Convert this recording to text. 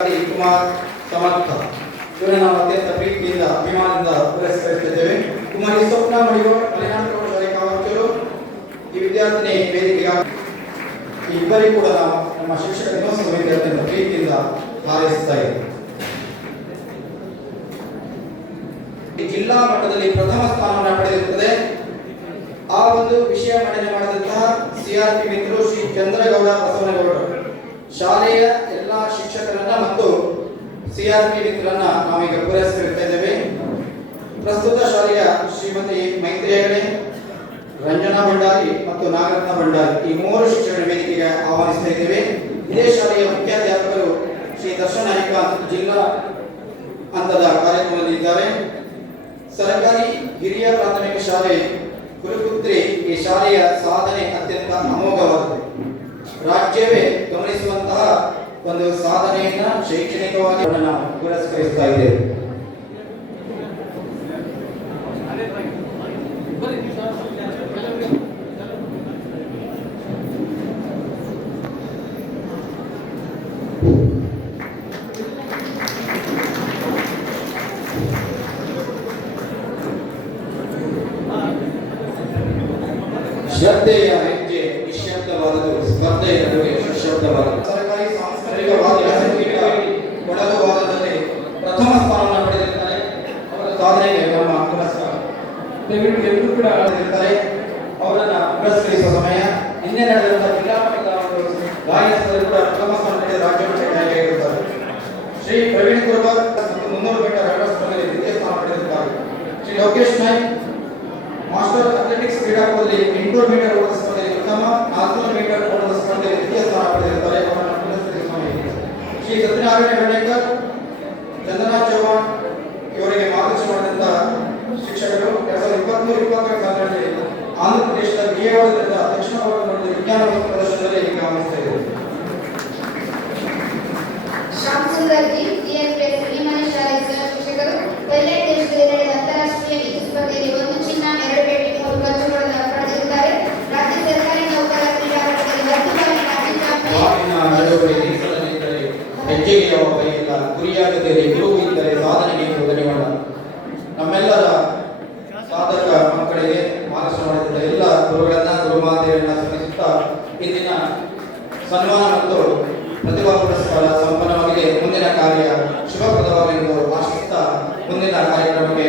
ಕುಮಾರ್ ಸಮರ್ಥ. ಇವರ ನಾವು ಅತ್ಯಂತ ಪ್ರೀತಿಯಿಂದ, ಅಭಿಮಾನದಿಂದ ಪುರಸ್ಕರಿಸುತ್ತಿದ್ದೇವೆ. ಕುಮಾರಿ ಸ್ವಪ್ನ ಮಡಿಗೋಡ್ ಮಲೆನಾಡು ಕಾವಂಚೂರು ಈ ವಿದ್ಯಾರ್ಥಿನಿ ವೇದಿಕೆಯ ಈ ಇಬ್ಬರಿಗೂ ಕೂಡ ನಾವು ನಮ್ಮ ಶಿಕ್ಷಕ ದಿನೋತ್ಸವ ವಿದ್ಯಾರ್ಥಿಯನ್ನು ಪ್ರೀತಿಯಿಂದ ಇದ್ದೇವೆ. ಜಿಲ್ಲಾ ಮಟ್ಟದಲ್ಲಿ ಪ್ರಥಮ ಸ್ಥಾನವನ್ನು ಪಡೆದಿರುತ್ತದೆ. ಆ ಒಂದು ವಿಷಯ ಮಂಡನೆ ಮಾಡಿದಂತಹ ಸಿಆರ್ಪಿ ಮಿತ್ರರು ಶ್ರೀ ಚಂದ್ರಗೌಡ ಬಸವನಗೌಡರು. ಶಾಲೆಯ ಎಲ್ಲ ಶಿಕ್ಷಕರನ್ನ ಮತ್ತು ಸಿಆರ್ಪಿ ಮಿತ್ರರನ್ನ ನಾವೀಗ ಪುರಸ್ಕರಿಸ್ತಾ ಇದ್ದೇವೆ. ಪ್ರಸ್ತುತ ಶಾಲೆಯ ಶ್ರೀಮತಿ ಮೈತ್ರಿ ಹೆಗಡೆ ರಂಜನಾ ಭಂಡಾರಿ ಮತ್ತು ನಾಗರತ್ನ ಭಂಡಾರಿ ಈ ಮೂವರು ಶಿಕ್ಷಕರ ವೇದಿಕೆಗೆ ಆಹ್ವಾನಿಸ್ತಾ ಇದ್ದೇವೆ. ಇದೇ ಶಾಲೆಯ ಮುಖ್ಯಾಧ್ಯಾಪಕರು ಶ್ರೀ ದರ್ಶನ್ ನಾಯ್ಕ ಜಿಲ್ಲಾ ಹಂತದ ಕಾರ್ಯಕ್ರಮದಲ್ಲಿ ಇದ್ದಾರೆ. ಸರ್ಕಾರಿ ಹಿರಿಯ ಪ್ರಾಥಮಿಕ ಶಾಲೆ ಕುರುಕುತ್ರಿ ಈ ಶಾಲೆಯ ಸಾಧನೆ ಒಂದು ಸಾಧನೆಯನ್ನ ಶೈಕ್ಷಣಿಕವಾಗಿ ಅವರನ್ನ ನಾವು ಪುರಸ್ಕರಿಸ್ತಾ ಇದ್ದೇವೆ. ಶ್ರದ್ಧೆಯ ದಯವಿಟ್ಟು ಎಲ್ಲರೂ ಕೂಡ ಪಡೆದಿರುತ್ತಾರೆ ಅವರನ್ನ ಪುರಸ್ಕರಿಸುವ ಸಮಯ. ನಿನ್ನೆ ನಡೆದಂತ ಜಿಲ್ಲಾ ಮಟ್ಟದ ಒಂದು ಕೂಡ ಪ್ರಥಮ ಸ್ಥಾನ ರಾಜ್ಯ ಮಟ್ಟಕ್ಕೆ ಆಯ್ಕೆಯಾಗಿರುತ್ತಾರೆ ಶ್ರೀ ಪ್ರವೀಣ್ ಕುರ್ಬರ್ ಮುನ್ನೂರು ಮೀಟರ್ ರನ್ನರ್ ಸ್ಪರ್ಧೆಯಲ್ಲಿ ದ್ವಿತೀಯ ಸ್ಥಾನ ಪಡೆದಿರುತ್ತಾರೆ ಶ್ರೀ ಲೋಕೇಶ್ ನಾಯ್ಕ್ ಮಾಸ್ಟರ್ ಅಥ್ಲೆಟಿಕ್ಸ್ ಕ್ರೀಡಾಕೂಟದಲ್ಲಿ ಎಂಟುನೂರು ಮೀಟರ್ ಓಟದ ಸ್ಪರ್ಧೆಯಲ್ಲಿ ಉತ್ತಮ ನಾಲ್ಕುನೂರು ಮೀಟರ್ ಓಟದ ಸ್ಪರ್ಧೆಯಲ್ಲಿ ದ್ವಿತೀಯ ಸ್ಥಾನ ಪಡೆದಿರುತ್ತಾರೆ. ಶ್ರೀ ಸತ್ಯನಾರಾಯಣ ಹರ್ಡೇಕರ್ ಚಂದನಾ ಚೌಹಾಣ್ ಪ್ರದೇಶದ ವಿಜಯವಾಡದಿಂದ ದಕ್ಷಿಣ ನಡೆದ ವಿಜ್ಞಾನ ವಸ್ತು ಪ್ರದರ್ಶನದಲ್ಲಿ ಈಗ ಗಮನಿಸ್ತಾ ಇದ್ದೇವೆ. ಶ್ಯಾಮ್ ಸುಂದರ್ ಜಿ ಜಿಎಸ್ಎಸ್ ಹಿರಿಮನೆ ಶಾಲೆ ಸಹ ಶಿಕ್ಷಕರು ಥೈಲ್ಯಾಂಡ್ ದೇಶದಲ್ಲಿ ನಡೆದ ಅಂತಾರಾಷ್ಟ್ರೀಯ ಈಜು ಸ್ಪರ್ಧೆಯಲ್ಲಿ ಒಂದು ಚಿನ್ನ ಎರಡು ಬೆಳ್ಳಿ ಮೂರು ಕಂಚು ಪಡೆದ- ಪಡೆದಿದ್ದಾರೆ. ರಾಜ್ಯ ಸರ್ಕಾರಿ ನೌಕರ ಕ್ರೀಡಾಕೂಟದಲ್ಲಿ ಹತ್ತು ಬಾರಿ ರಾಜ್ಯ ಚಾಂಪಿಯನ್ ನಿಲ್ಲಿಸಲಿದ್ದರೆ ಯಾವ ಬೈಯಿಲ್ಲ ಗುರಿಯಾಗದಿರಿ ಗುರು ಇಂದಿನ ಸನ್ಮಾನ ಮತ್ತು ಪ್ರತಿಭಾ ಪುರಸ್ಕಾರ ಸಂಪನ್ನವಾಗಿದೆ. ಮುಂದಿನ ಕಾರ್ಯ ಶುಭಪ್ರದವಾಗಲೆಂದು ಆಶಿಸುತ್ತಾ ಮುಂದಿನ ಕಾರ್ಯಕ್ರಮಕ್ಕೆ